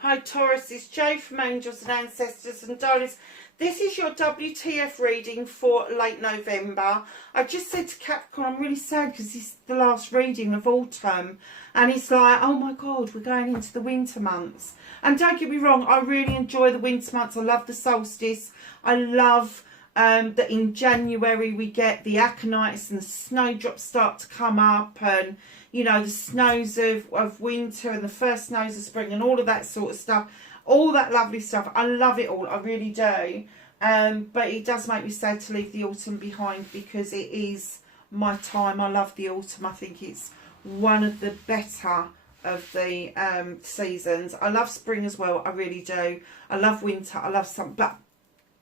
Hi Taurus, it's Jo from Angels and Ancestors and Darlings. This is your WTF reading for late November. I just said to Capricorn, I'm really sad because this is the last reading of autumn. And it's like, oh my God, we're going into the winter months. And don't get me wrong, I really enjoy the winter months. I love the solstice. I love that in January we get the aconites and the snowdrops start to come up, and you know, the snows of winter and the first snows of spring and all of that sort of stuff, all that lovely stuff. I love it all, I really do. But it does make me sad to leave the autumn behind because it is my time. I love the autumn. I think it's one of the better of the seasons. I love spring as well, I really do. I love winter, I love summer, but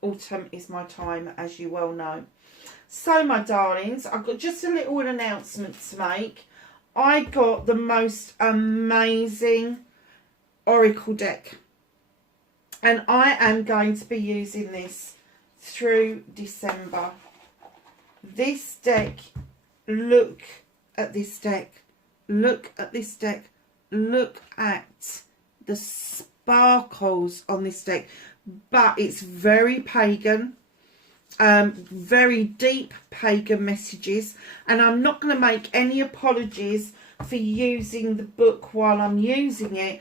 autumn is my time, as you well know. So my darlings, I've got just a little announcement to make. I got the most amazing oracle deck, and I am going to be using this through December. This deck, look at this deck, look at this deck, look at the sparkles on this deck. But it's very pagan, very deep pagan messages, and I'm not going to make any apologies for using the book while I'm using it,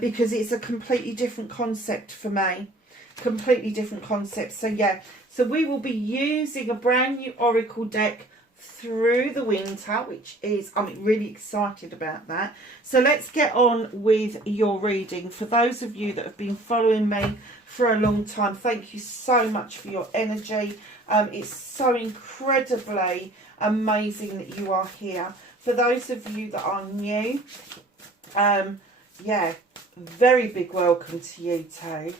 because it's a completely different concept for me, completely different concept. So yeah, so we will be using a brand new oracle deck through the winter, which is, I'm really excited about that. So let's get on with your reading. For those of you that have been following me for a long time, thank you so much for your energy. It's so incredibly amazing that you are here. For those of you that are new, yeah, very big welcome to you too.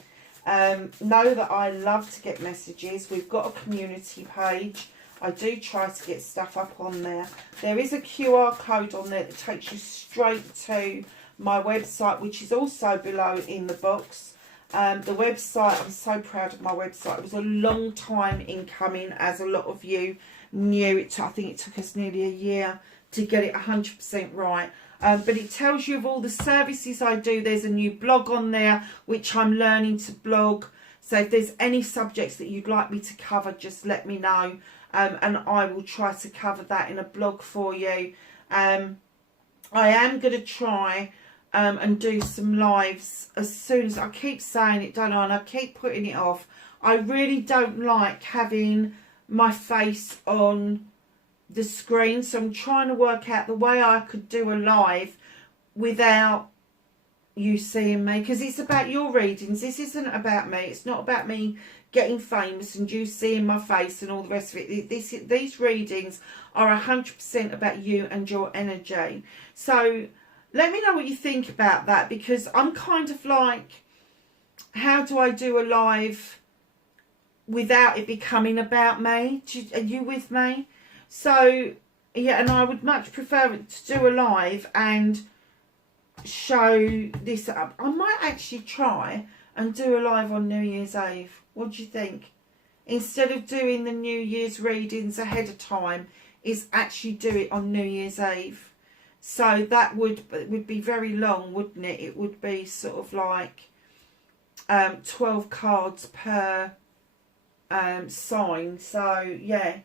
Know that I love to get messages. We've got a community page. I do try to get stuff up on there. There is a QR code on there that takes you straight to my website, which is also below in the box. The website, I'm so proud of my website. It was a long time in coming, as a lot of you knew. I think it took us nearly a year to get it 100% right. But it tells you of all the services I do. There's a new blog on there, which I'm learning to blog. So if there's any subjects that you'd like me to cover, just let me know. And I will try to cover that in a blog for you. I am going to try and do some lives as soon as, I keep saying it, don't I? And I keep putting it off. I really don't like having my face on the screen. So I'm trying to work out the way I could do a live without you seeing me. Because it's about your readings. This isn't about me. It's not about me getting famous and you seeing my face and all the rest of it. These readings are 100% about you and your energy. So let me know what you think about that, because I'm kind of like, how do I do a live without it becoming about me? Are you with me? So yeah, and I would much prefer to do a live and show this up. I might actually try and do a live on New Year's Eve. What do you think? Instead of doing the New Year's readings ahead of time, is actually do it on New Year's Eve. So that would be very long, wouldn't it? It would be sort of like 12 cards per sign. So yeah,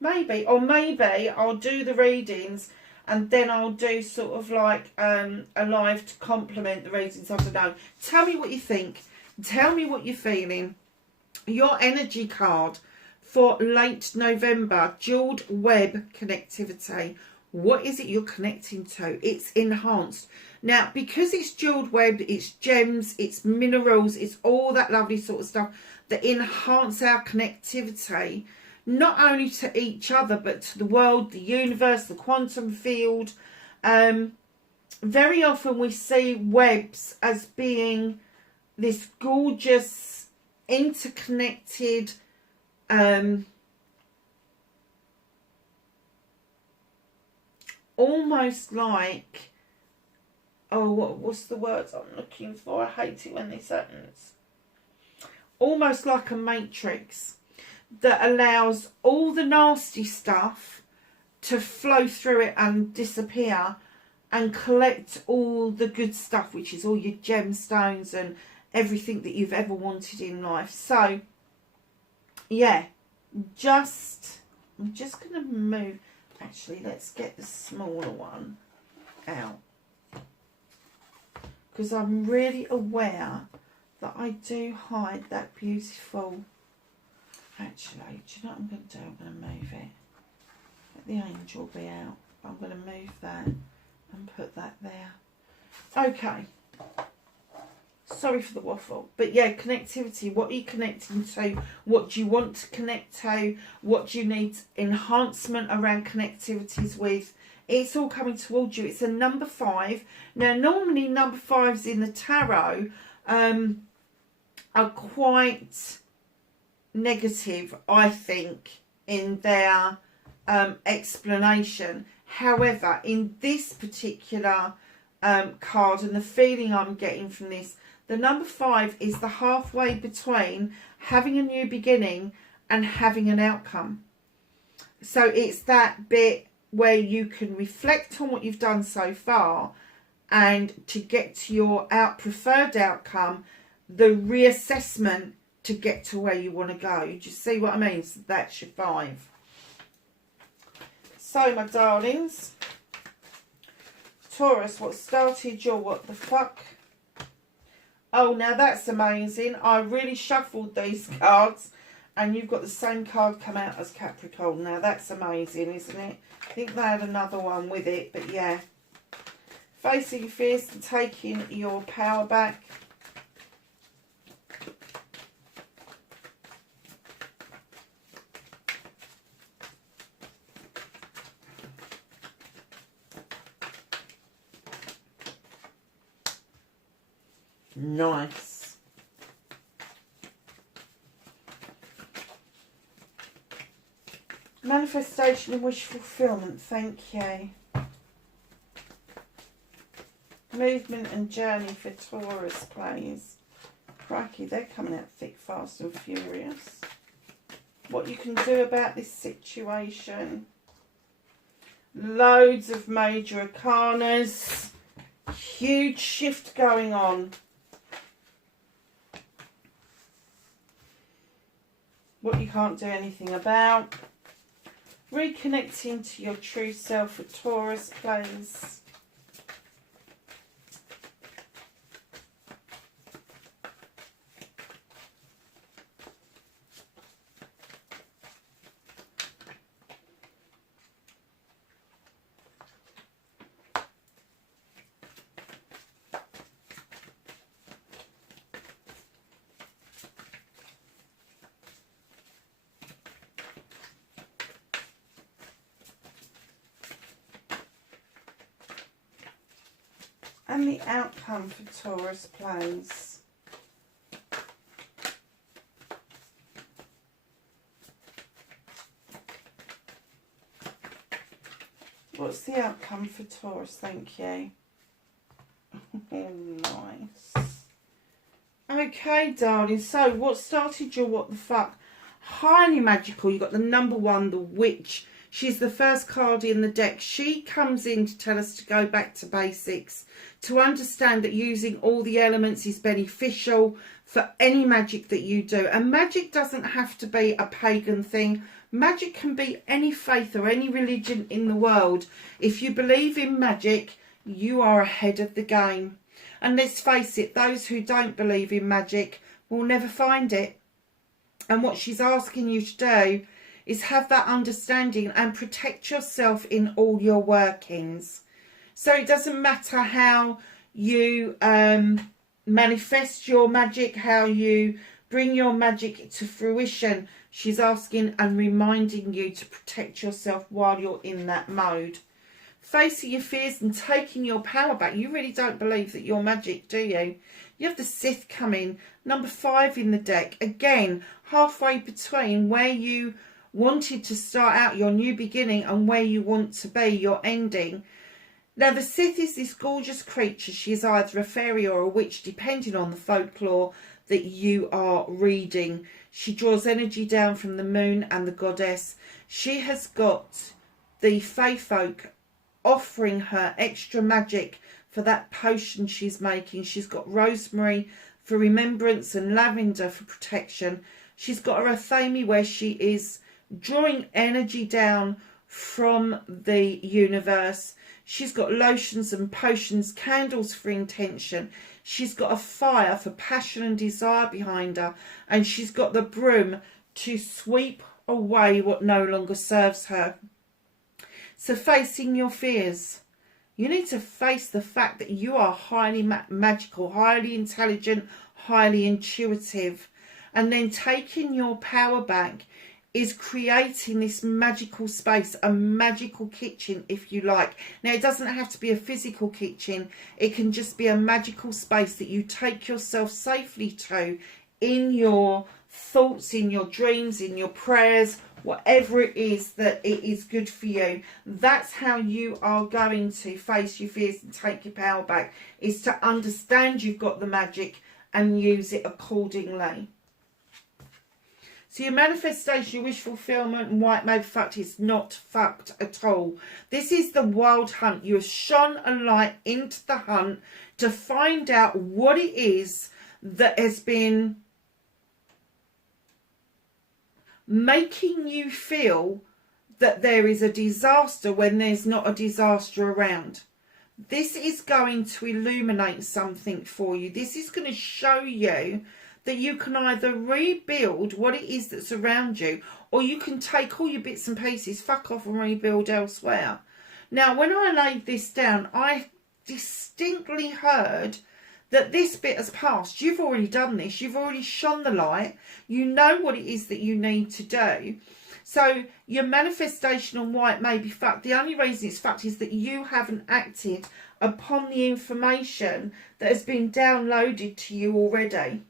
maybe. Or maybe I'll do the readings and then I'll do sort of like a live to complement the readings. I don't know. Tell me what you think. Tell me what you're feeling. Your energy card for late November, jeweled web connectivity. What is it you're connecting to? It's enhanced. Now, because it's jeweled web, it's gems, it's minerals, it's all that lovely sort of stuff that enhance our connectivity, not only to each other, but to the world, the universe, the quantum field. Very often we see webs as being this gorgeous, interconnected, almost like, oh, what's the words I'm looking for? I hate it when this happens. Almost like a matrix that allows all the nasty stuff to flow through it and disappear, and collect all the good stuff, which is all your gemstones and everything that you've ever wanted in life. So, yeah, I'm just going to move. Actually, let's get the smaller one out, because I'm really aware that I do hide that beautiful. Actually, do you know what I'm going to do? I'm going to move it. Let the angel be out. I'm going to move that and put that there. Okay. Sorry for the waffle. But yeah, connectivity. What are you connecting to? What do you want to connect to? What do you need enhancement around connectivities with? It's all coming towards you. It's a number 5. Now, normally number 5s in the tarot are quite negative, I think, in their explanation. However, in this particular card, and the feeling I'm getting from this, the number 5 is the halfway between having a new beginning and having an outcome. So it's that bit where you can reflect on what you've done so far, and to get to your preferred outcome, the reassessment to get to where you want to go. You just see what I mean? So that's your 5. So, my darlings, Taurus, what started your what the fuck? Oh, now that's amazing. I really shuffled these cards, and you've got the same card come out as Capricorn. Now that's amazing, isn't it? I think they had another one with it, but yeah. Facing your fears and taking your power back. Nice. Manifestation and wish fulfillment, thank you. Movement and journey for Taurus, please. Crikey, they're coming out thick, fast and furious. What you can do about this situation. Loads of major arcanas. Huge shift going on. What you can't do anything about. Reconnecting to your true self for Taurus, please. And the outcome for Taurus, please. What's the outcome for Taurus? Thank you. Oh, nice. Okay, darling. So, what started your what the fuck? Highly magical. You got the number 1, the witch. She's the first card in the deck. She comes in to tell us to go back to basics, to understand that using all the elements is beneficial for any magic that you do. And magic doesn't have to be a pagan thing. Magic can be any faith or any religion in the world. If you believe in magic, you are ahead of the game. And let's face it, those who don't believe in magic will never find it. And what she's asking you to do is have that understanding and protect yourself in all your workings. So it doesn't matter how you manifest your magic, how you bring your magic to fruition. She's asking and reminding you to protect yourself while you're in that mode. Facing your fears and taking your power back. You really don't believe that you're magic, do you? You have the Sith coming, number 5 in the deck. Again, halfway between where you wanted to start out your new beginning and where you want to be your ending. Now the Sith is this gorgeous creature. She is either a fairy or a witch, depending on the folklore that you are reading. She draws energy down from the moon and the goddess. She has got the fae folk offering her extra magic for that potion she's making. She's got rosemary for remembrance and lavender for protection. She's got her Athame where she is drawing energy down from the universe. She's got lotions and potions, candles for intention. She's got a fire for passion and desire behind her. And she's got the broom to sweep away what no longer serves her. So facing your fears. You need to face the fact that you are highly magical, highly intelligent, highly intuitive. And then taking your power back is creating this magical space, a magical kitchen, if you like. Now, it doesn't have to be a physical kitchen. It can just be a magical space that you take yourself safely to in your thoughts, in your dreams, in your prayers, whatever it is that it is good for you. That's how you are going to face your fears and take your power back, is to understand you've got the magic and use it accordingly. So your manifestation, your wish fulfillment and why it may be fucked is not fucked at all. This is the wild hunt. You have shone a light into the hunt to find out what it is that has been making you feel that there is a disaster when there's not a disaster around. This is going to illuminate something for you. This is going to show you that you can either rebuild what it is that's around you, or you can take all your bits and pieces, fuck off and rebuild elsewhere. Now, when I laid this down, I distinctly heard that this bit has passed. You've already done this. You've already shone the light. You know what it is that you need to do. So your manifestation on why it may be fucked, the only reason it's fucked is that you haven't acted upon the information that has been downloaded to you already.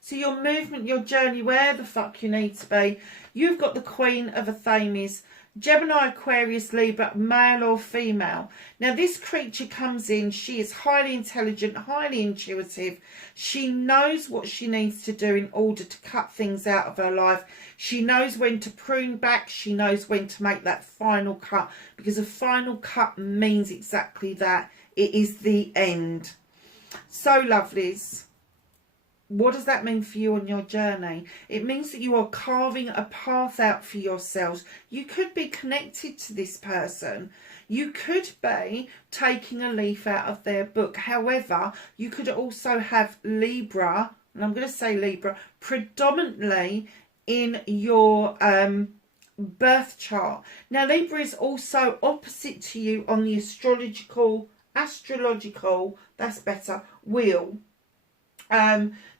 So your movement, your journey, where the fuck you need to be. You've got the Queen of Athames, Gemini, Aquarius, Libra, male or female. Now this creature comes in, she is highly intelligent, highly intuitive. She knows what she needs to do in order to cut things out of her life. She knows when to prune back. She knows when to make that final cut, because a final cut means exactly that. It is the end. So lovelies, what does that mean for you on your journey? It means that you are carving a path out for yourselves. You could be connected to this person. You could be taking a leaf out of their book. However, you could also have Libra, and I'm going to say Libra, predominantly in your birth chart. Now, Libra is also opposite to you on the astrological, that's better, wheel.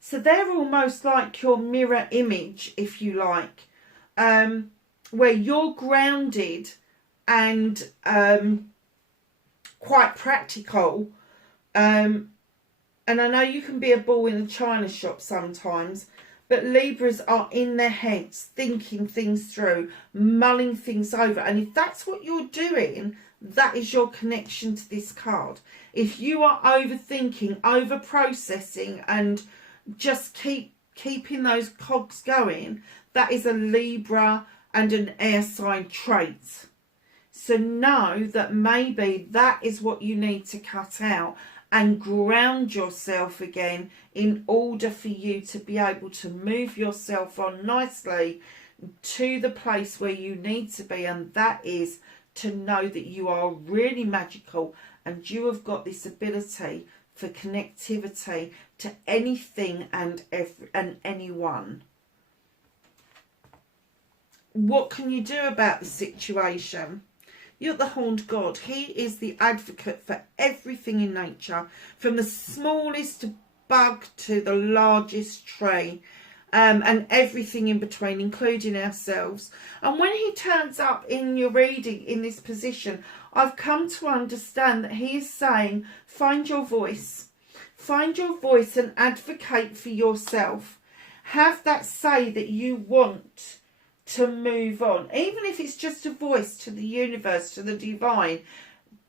So they're almost like your mirror image, if you like, where you're grounded and quite practical. And I know you can be a ball in a china shop sometimes, but Libras are in their heads, thinking things through, mulling things over. And if that's what you're doing, that is your connection to this card. If you are overthinking, over processing, and just keeping those cogs going, that is a Libra and an air sign trait. So know that maybe that is what you need to cut out and ground yourself again in order for you to be able to move yourself on nicely to the place where you need to be, and that is to know that you are really magical and you have got this ability for connectivity to anything and anyone. What can you do about the situation? You're the horned god. He is the advocate for everything in nature, from the smallest bug to the largest tree. And everything in between, including ourselves. And when he turns up in your reading in this position, I've come to understand that he is saying, find your voice. Find your voice and advocate for yourself. Have that say that you want to move on. Even if it's just a voice to the universe, to the divine,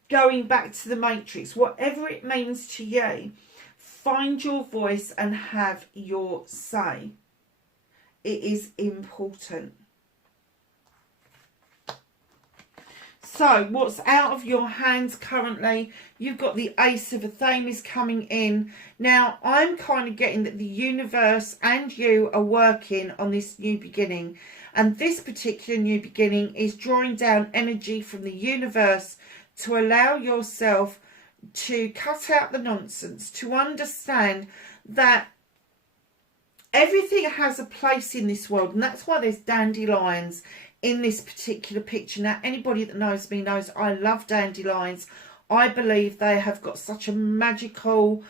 going back to the matrix, whatever it means to you, find your voice and have your say. It is important. So what's out of your hands currently? You've got the Ace of Athenes coming in. Now, I'm kind of getting that the universe and you are working on this new beginning. And this particular new beginning is drawing down energy from the universe to allow yourself to cut out the nonsense, to understand that everything has a place in this world. And that's why there's dandelions in this particular picture. Now, anybody that knows me knows I love dandelions. I believe they have got such a magical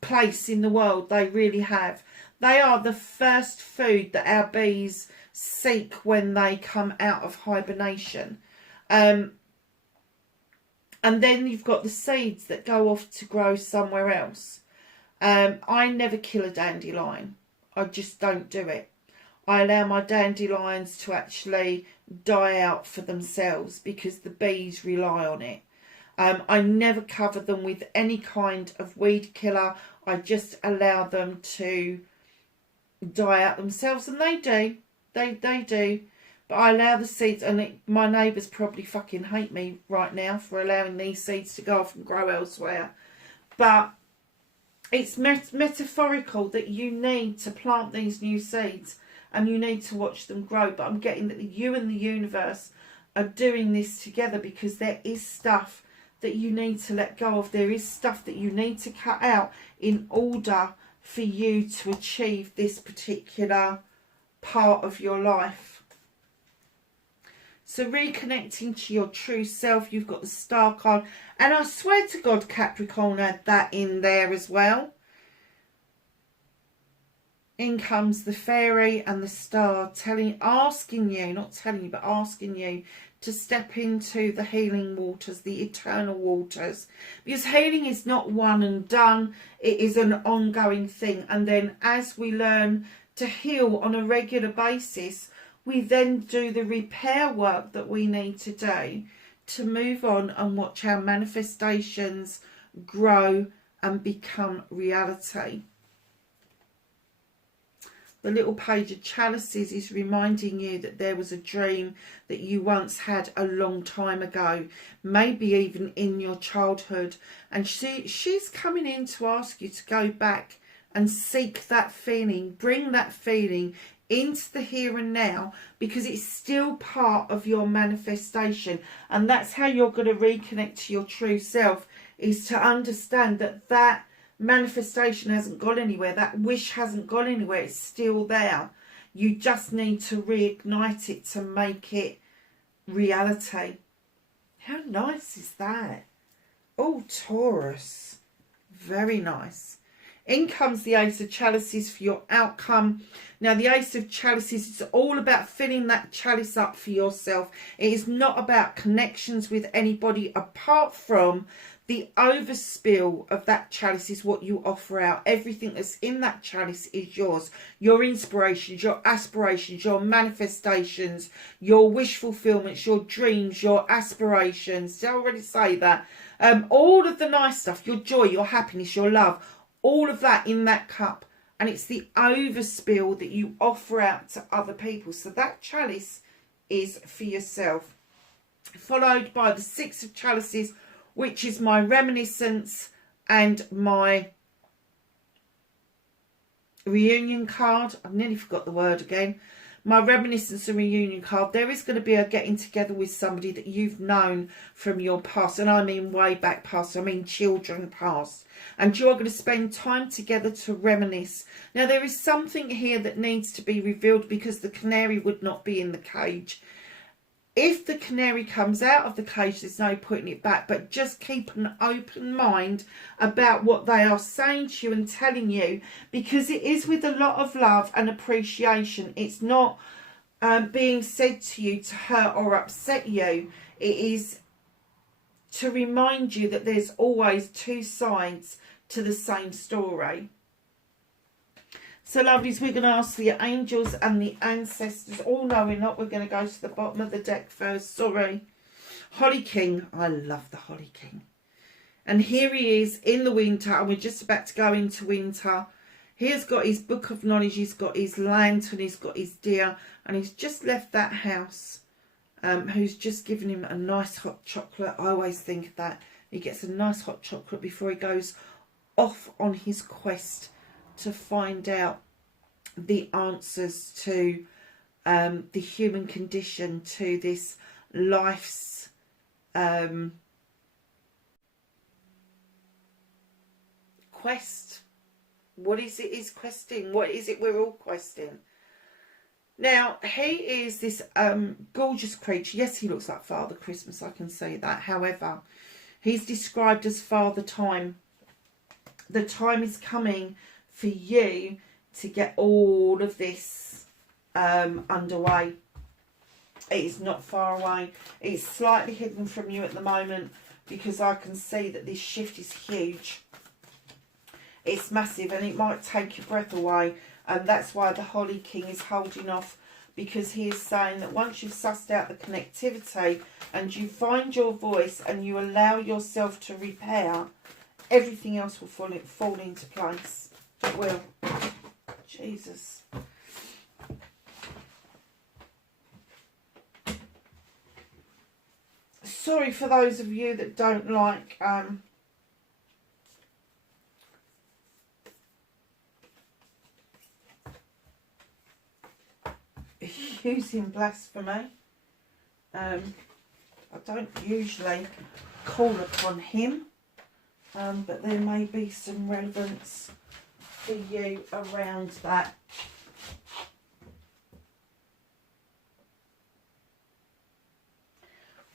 place in the world. They really have. They are the first food that our bees seek when they come out of hibernation. And then you've got the seeds that go off to grow somewhere else. I never kill a dandelion. I just don't do it. I allow my dandelions to actually die out for themselves because the bees rely on it. I never cover them with any kind of weed killer. I just allow them to die out themselves, and they do. They do. But I allow the seeds, and my neighbours probably fucking hate me right now for allowing these seeds to go off and grow elsewhere. But it's metaphorical that you need to plant these new seeds and you need to watch them grow. But I'm getting that you and the universe are doing this together because there is stuff that you need to let go of. There is stuff that you need to cut out in order for you to achieve this particular part of your life. So reconnecting to your true self, you've got the Star card. And I swear to God, Capricorn had that in there as well. In comes the Fairy and the Star, asking you to step into the healing waters, the eternal waters. Because healing is not one and done. It is an ongoing thing. And then as we learn to heal on a regular basis, we then do the repair work that we need to do to move on and watch our manifestations grow and become reality. The little page of chalices is reminding you that there was a dream that you once had a long time ago, maybe even in your childhood. And she's coming in to ask you to go back and seek that feeling, bring that feeling into the here and now, because it's still part of your manifestation. And that's how you're going to reconnect to your true self, is to understand that that manifestation hasn't gone anywhere, that wish hasn't gone anywhere, it's still there. You just need to reignite it to make it reality. How nice is that? Oh, Taurus, very nice. In comes the Ace of Chalices for your outcome. Now, the Ace of Chalices is all about filling that chalice up for yourself. It is not about connections with anybody apart from the overspill of that chalice is what you offer out. Everything that's in that chalice is yours. Your inspirations, your aspirations, your manifestations, your wish fulfillments, your dreams, your aspirations. Did I already say that? All of the nice stuff, your joy, your happiness, your love, all of that in that cup. And it's the overspill that you offer out to other people. So that chalice is for yourself. Followed by the Six of Chalices, which is my reminiscence and my reunion card. I've nearly forgot the word again. My reminiscence and reunion card. There is going to be a getting together with somebody that you've known from your past. And I mean way back past. I mean children past. And you're going to spend time together to reminisce. Now, there is something here that needs to be revealed, because the canary would not be in the cage. If the canary comes out of the cage, there's no putting it back. But just keep an open mind about what they are saying to you and telling you, because it is with a lot of love and appreciation. It's not being said to you to hurt or upset you. It is to remind you that there's always two sides to the same story. So, lovelies, we're going to ask the angels and the ancestors. Oh, no, we're not. We're going to go to the bottom of the deck first. Sorry. Holly King. I love the Holly King. And here he is in the winter. And we're just about to go into winter. He has got his book of knowledge, he's got his lantern, he's got his deer, and he's just left that house. Who's just given him a nice hot chocolate. I always think of that. He gets a nice hot chocolate before he goes off on his quest to find out the answers to the human condition, to this life's quest. What is it he's questing? What is it we're all questing? Now, he is this gorgeous creature. Yes, he looks like Father Christmas, I can say that. However, he's described as Father Time. The time is coming for you to get all of this underway. It is not far away. It's slightly hidden from you at the moment because I can see that this shift is huge. It's massive and it might take your breath away. And that's why the Holly King is holding off, because he is saying that once you've sussed out the connectivity and you find your voice and you allow yourself to repair, everything else will fall into place. It will. Jesus. Sorry for those of you that don't like using blasphemy. I don't usually call upon him, but there may be some relevance for you around that.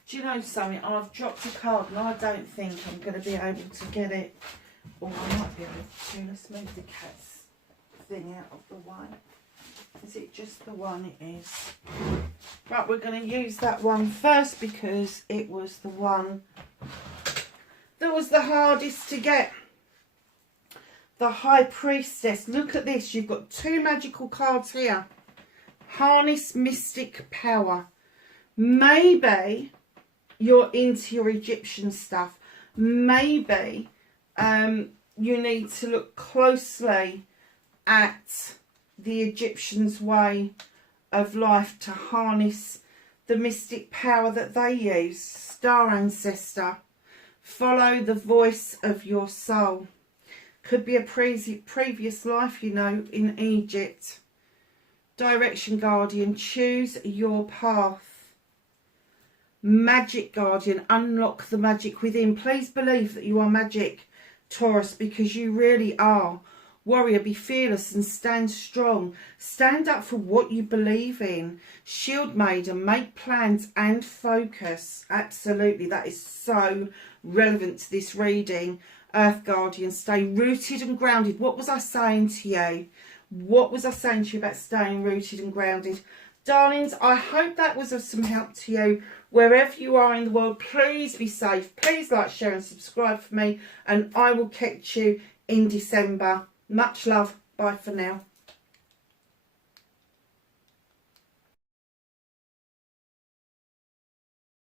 Do you know something? I've dropped a card and I don't think I'm going to be able to get it. Or I might be able to. Let's move the cat's thing out of the way. Is it just the one? It is. Right, we're going to use that one first because it was the one that was the hardest to get. The High Priestess. Look at this. You've got two magical cards here. Harness mystic power. Maybe you're into your Egyptian stuff. Maybe you need to look closely at the Egyptians' way of life to harness the mystic power that they use. Star Ancestor. Follow the voice of your soul. Could be a previous life, you know, in Egypt. Direction Guardian. Choose your path. Magic Guardian. Unlock the magic within. Please believe that you are magic, Taurus, because you really are. Warrior, be fearless and stand strong. Stand up for what you believe in. Shield Maiden, make plans and focus. Absolutely, that is so relevant to this reading. Earth Guardian, stay rooted and grounded. What was I saying to you? What was I saying to you about staying rooted and grounded? Darlings, I hope that was of some help to you. Wherever you are in the world, please be safe. Please like, share and subscribe for me. And I will catch you in December. Much love. Bye for now.